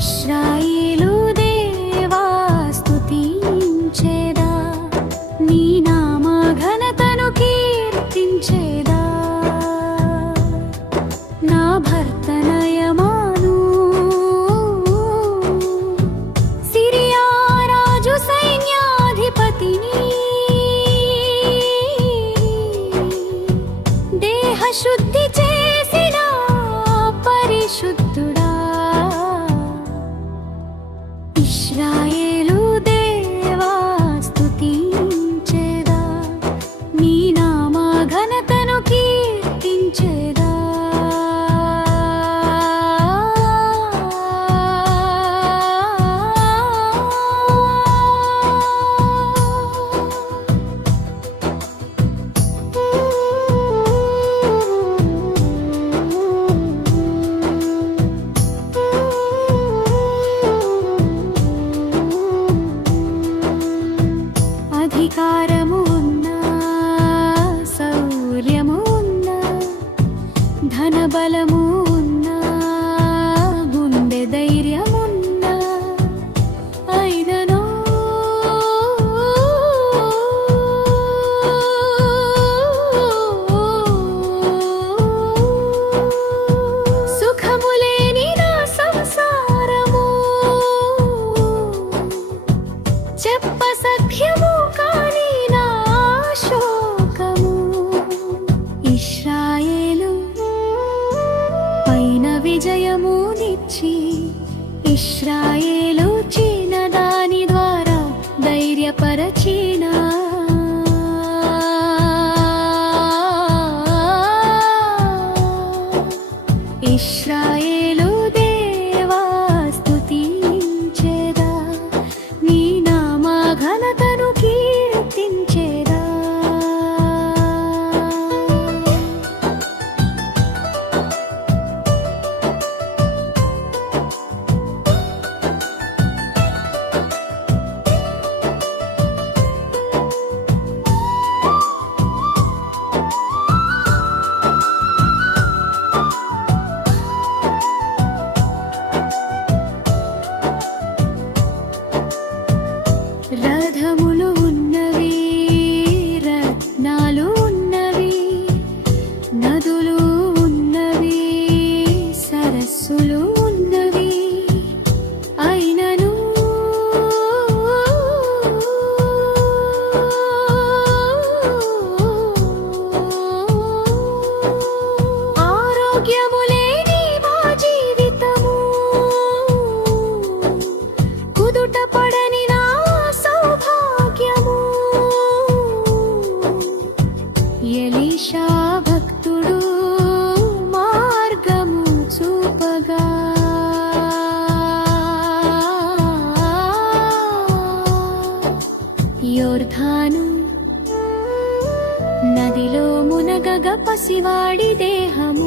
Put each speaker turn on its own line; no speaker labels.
ఇశ్రాయేలు దేవా స్తుతించేదా? నీ నామ ఘనతను కీర్తించేదా? నా భర్త నయమాను సిరియా రాజు సైన్యాధిపతిని దేహశుద్ధి ఇశ్రాయేలు దేవా అధికారము ఉన్నా శౌర్యము ఉన్నా ధనబలము ఉన్నా గుండె ధైర్యం విజయమునిచ్చి ఇస్రాయేలు యోర్ధాను. నదిలో మునగగ పసివాడి దేహం